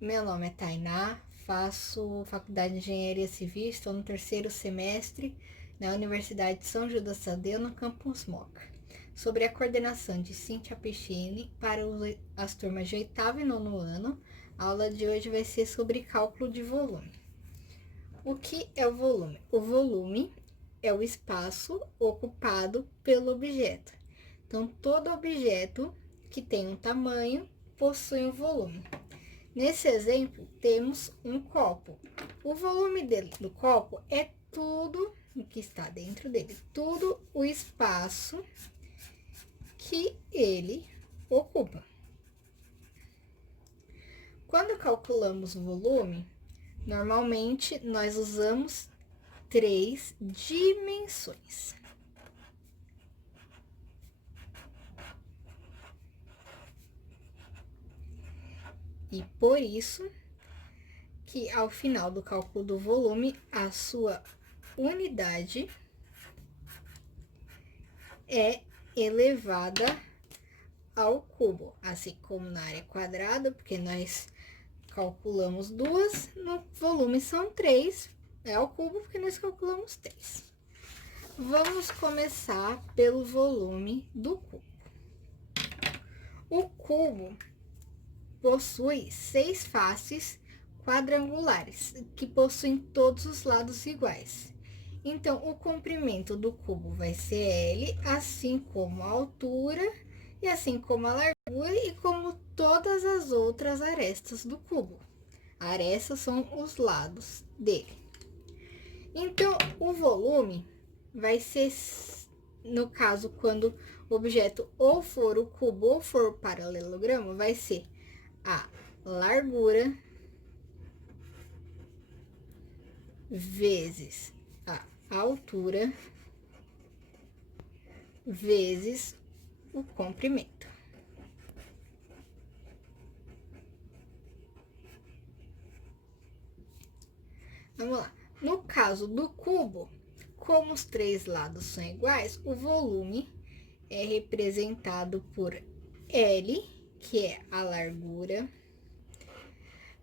Meu nome é Tainá, faço faculdade de Engenharia Civil, estou no terceiro semestre na Universidade de São Judas Tadeu, no campus Moca. Sobre a coordenação de Cíntia Pichini para as turmas de oitavo e nono ano, a aula de hoje vai ser sobre cálculo de volume. O que é o volume? O volume é o espaço ocupado pelo objeto. Então, todo objeto que tem um tamanho possui um volume. Nesse exemplo, temos um copo. O volume do copo é tudo o que está dentro dele, tudo o espaço que ele ocupa. Quando calculamos o volume, normalmente nós usamos 3 dimensões. E por isso que ao final do cálculo do volume, a sua unidade é elevada ao cubo, assim como na área quadrada, porque nós calculamos 2, no volume são 3, é ao cubo, porque nós calculamos 3. Vamos começar pelo volume do cubo. O cubo possui 6 faces quadrangulares, que possuem todos os lados iguais. Então, o comprimento do cubo vai ser L, assim como a altura, e assim como a largura, e como todas as outras arestas do cubo. Arestas são os lados dele. Então, o volume vai ser, no caso, quando o objeto ou for o cubo ou for o paralelogramo, vai ser a largura vezes a altura vezes o comprimento. Vamos lá. No caso do cubo, como os 3 lados são iguais, o volume é representado por L, que é a largura,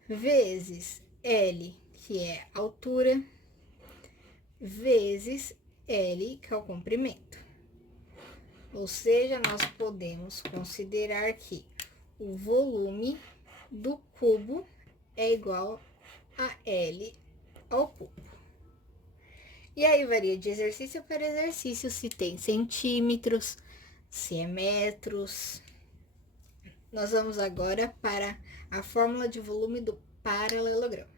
vezes L, que é a altura, vezes L, que é o comprimento. Ou seja, nós podemos considerar que o volume do cubo é igual a L ao cubo. E aí varia de exercício para exercício, se tem centímetros, se é metros. Nós vamos agora para a fórmula de volume do paralelogramo.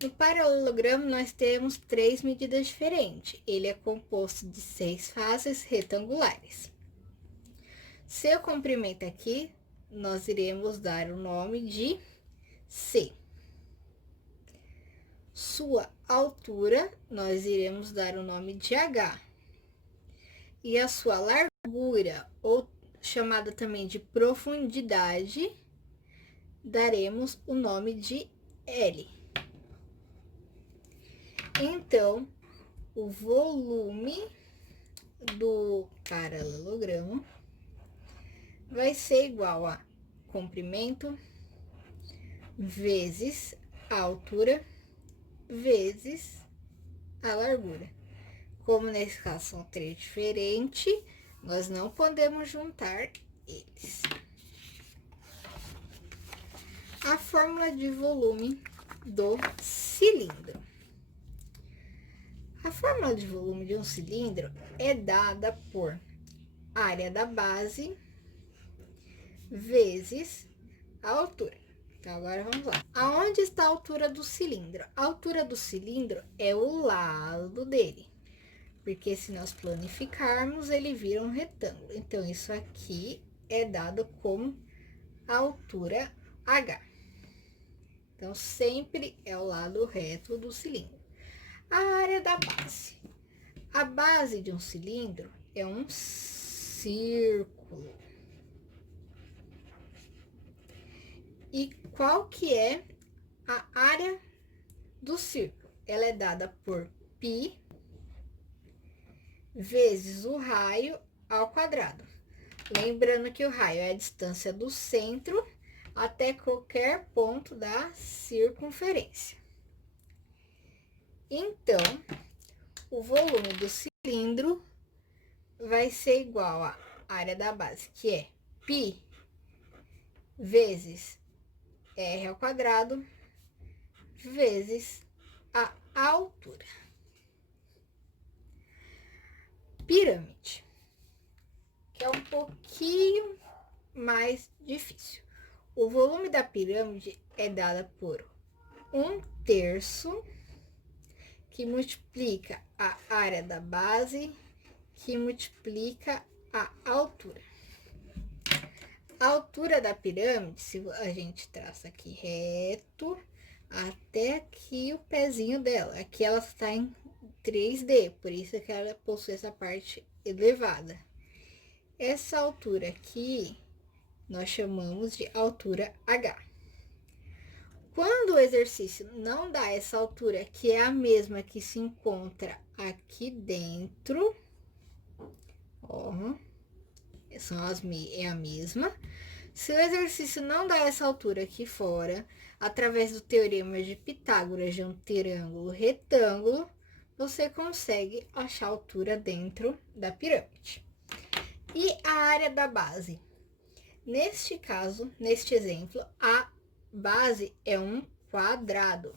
No paralelogramo, nós temos 3 medidas diferentes. Ele é composto de 6 faces retangulares. Seu comprimento aqui, nós iremos dar o nome de C. Sua altura, nós iremos dar o nome de H. E a sua largura, ou chamada também de profundidade, daremos o nome de L. Então, o volume do paralelogramo vai ser igual a comprimento vezes a altura vezes a largura. Como nesse caso são 3 diferentes, nós não podemos juntar eles. A fórmula de volume do cilindro. A fórmula de volume de um cilindro é dada por área da base vezes a altura. Então, agora vamos lá. Aonde está a altura do cilindro? A altura do cilindro é o lado dele. Porque se nós planificarmos, ele vira um retângulo. Então, isso aqui é dado como a altura H. Então, sempre é o lado reto do cilindro. A área da base. A base de um cilindro é um círculo. E qual que é a área do círculo? Ela é dada por π vezes o raio ao quadrado. Lembrando que o raio é a distância do centro até qualquer ponto da circunferência. Então, o volume do cilindro vai ser igual à área da base, que é π vezes r ao quadrado vezes a altura. Pirâmide, que é um pouquinho mais difícil. O volume da pirâmide é dado por 1/3, que multiplica a área da base, que multiplica a altura. A altura da pirâmide, se a gente traça aqui reto, até aqui o pezinho dela. Aqui ela está em 3D, por isso que ela possui essa parte elevada. Essa altura aqui, nós chamamos de altura H. Quando o exercício não dá essa altura, que é a mesma que se encontra aqui dentro, ó, é a mesma. Se o exercício não dá essa altura aqui fora, através do teorema de Pitágoras de um triângulo retângulo, você consegue achar a altura dentro da pirâmide. E a área da base? Neste caso, neste exemplo, a base é um quadrado.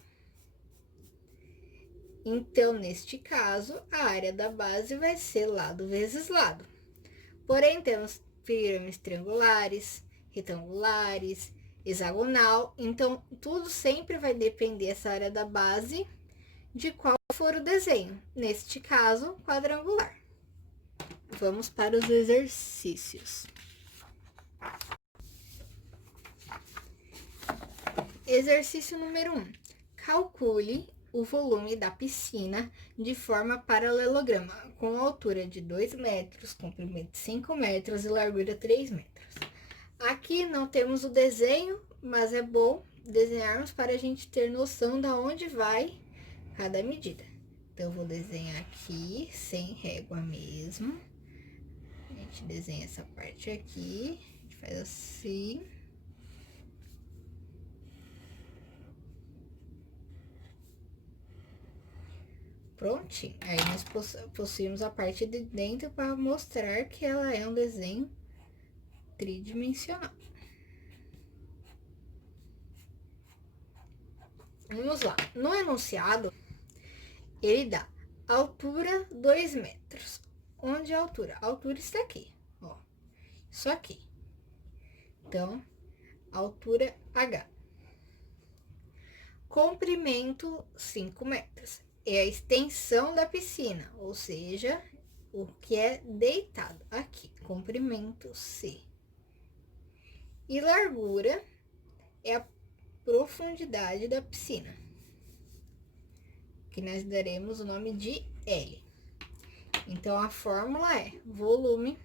Então, neste caso, a área da base vai ser lado vezes lado. Porém, temos pirâmides triangulares, retangulares, hexagonal. Então, tudo sempre vai depender essa área da base de qual for o desenho. Neste caso, quadrangular. Vamos para os exercícios. Exercício número 1. Calcule o volume da piscina de forma paralelograma, com altura de 2 metros, comprimento de 5 metros e largura 3 metros. Aqui não temos o desenho, mas é bom desenharmos para a gente ter noção de onde vai cada medida. Então, eu vou desenhar aqui, sem régua mesmo. A gente desenha essa parte aqui, a gente faz assim. Prontinho. Aí, nós possuímos a parte de dentro para mostrar que ela é um desenho tridimensional. Vamos lá. No enunciado, ele dá altura 2 metros. Onde é a altura? A altura está aqui, ó. Isso aqui. Então, altura H. Comprimento 5 metros. É a extensão da piscina, ou seja, o que é deitado aqui, comprimento C. E largura é a profundidade da piscina, que nós daremos o nome de L. Então, a fórmula é volume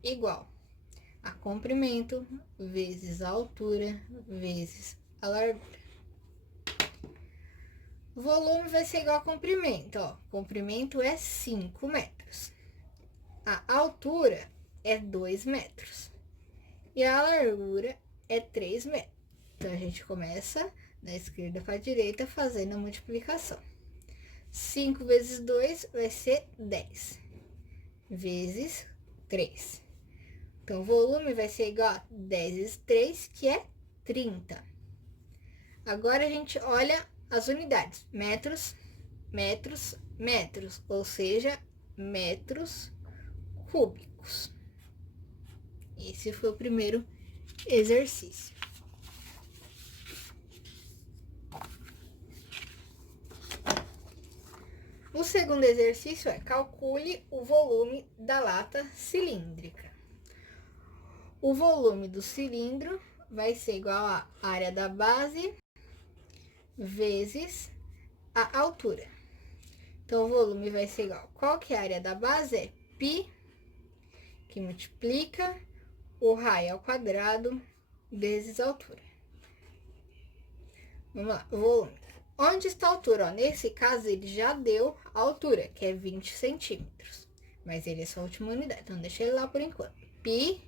igual a comprimento vezes a altura vezes a largura. O volume vai ser igual a comprimento, ó. Comprimento é 5 metros. A altura é 2 metros. E a largura é 3 metros. Então, a gente começa da esquerda para a direita fazendo a multiplicação. 5 vezes 2 vai ser 10. Vezes 3. Então, o volume vai ser igual a 10 vezes 3, que é 30. Agora, a gente olha as unidades, metros, metros, metros, ou seja, metros cúbicos. Esse foi o primeiro exercício. O segundo exercício é calcule o volume da lata cilíndrica. O volume do cilindro vai ser igual à área da base vezes a altura. Então, o volume vai ser igual. Qual que é a área da base? É π, que multiplica o raio ao quadrado vezes a altura. Vamos lá, volume. Onde está a altura? Ó, nesse caso, ele já deu a altura, que é 20 centímetros. Mas ele é só a última unidade, então deixa ele lá por enquanto. π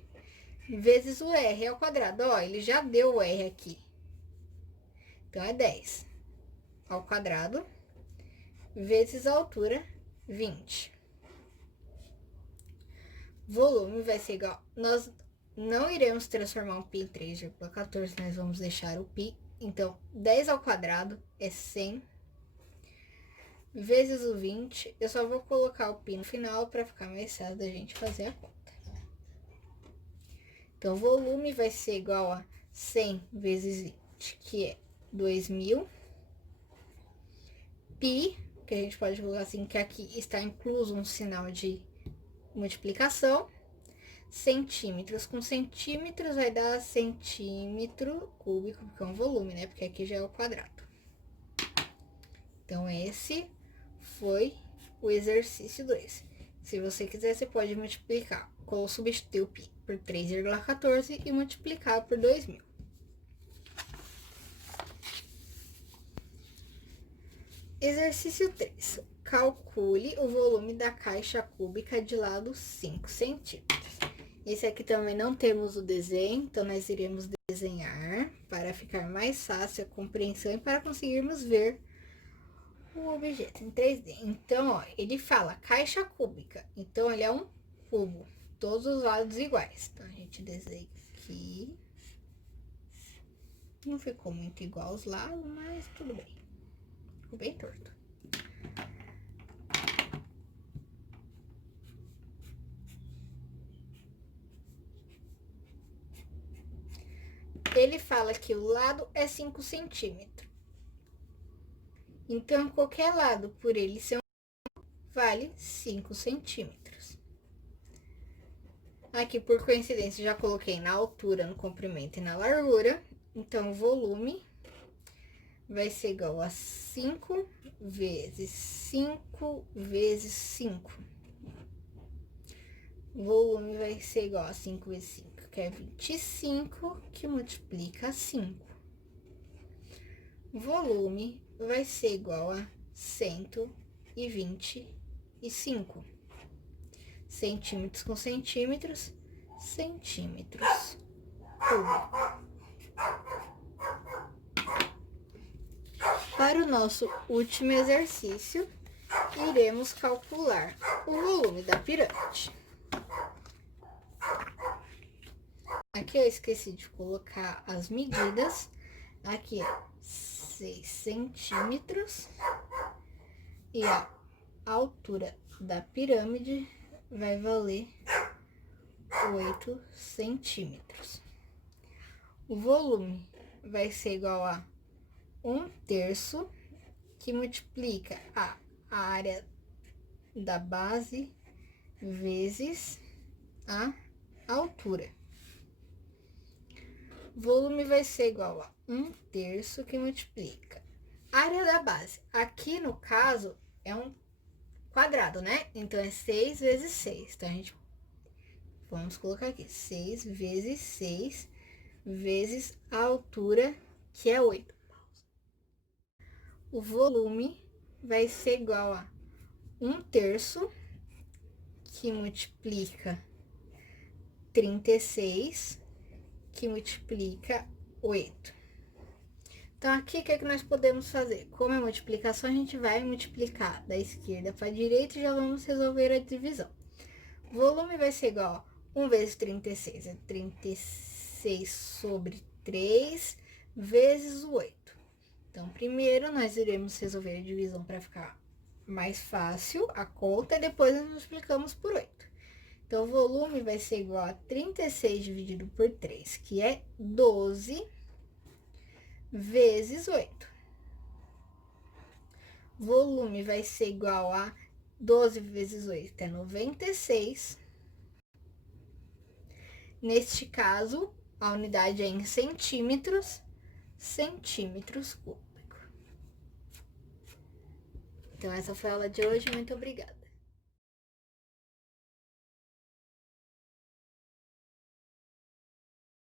vezes o R ao quadrado. Ó, ele já deu o R aqui. Então, é 10 ao quadrado vezes a altura, 20. Volume vai ser igual... Nós não iremos transformar um π em 3,14, nós vamos deixar o π. Então, 10 ao quadrado é 100 vezes o 20. Eu só vou colocar o π no final para ficar mais fácil da gente fazer a conta. Então, o volume vai ser igual a 100 vezes 20, que é 2.000. Π, que a gente pode colocar assim, que aqui está incluso um sinal de multiplicação. Centímetros com centímetros vai dar centímetro cúbico, porque é um volume, né? Porque aqui já é o quadrado. Então, esse foi o exercício 2. Se você quiser, você pode multiplicar, ou substituir o π por 3,14 e multiplicar por 2.000. Exercício 3. Calcule o volume da caixa cúbica de lado 5 centímetros. Esse aqui também não temos o desenho, então nós iremos desenhar para ficar mais fácil a compreensão e para conseguirmos ver o objeto em 3D. Então, ó, ele fala caixa cúbica, então ele é um cubo, todos os lados iguais. Então, a gente desenha aqui. Não ficou muito igual os lados, mas tudo bem. Ficou bem torto. Ele fala que o lado é 5 centímetros. Então, qualquer lado por ele ser vale 5 centímetros. Aqui, por coincidência, já coloquei na altura, no comprimento e na largura. Então, o volume vai ser igual a 5 vezes 5 vezes 5. O volume vai ser igual a 5 vezes 5, que é 25, que multiplica 5. O volume vai ser igual a 125. Centímetros com centímetros, centímetros cúbicos. Para o nosso último exercício, iremos calcular o volume da pirâmide. Aqui eu esqueci de colocar as medidas. Aqui é 6 centímetros. E a altura da pirâmide vai valer 8 centímetros. O volume vai ser igual a 1/3, que multiplica a área da base vezes a altura. O volume vai ser igual a 1/3, que multiplica a área da base. Aqui, no caso, é um quadrado, né? Então, é 6 vezes 6. Então, a gente... Vamos colocar aqui, 6 vezes 6 vezes a altura, que é 8. O volume vai ser igual a 1/3, que multiplica 36, que multiplica 8. Então, aqui, o que é que nós podemos fazer? Como é multiplicação, a gente vai multiplicar da esquerda para a direita e já vamos resolver a divisão. O volume vai ser igual a 1 vezes 36, é 36 sobre 3 vezes o 8. Então, primeiro, nós iremos resolver a divisão para ficar mais fácil a conta, e depois nós multiplicamos por 8. Então, o volume vai ser igual a 36 dividido por 3, que é 12 vezes 8. Volume vai ser igual a 12 vezes 8, é 96. Neste caso, a unidade é em centímetros, centímetros cúbicos. Então, essa foi a aula de hoje. Muito obrigada.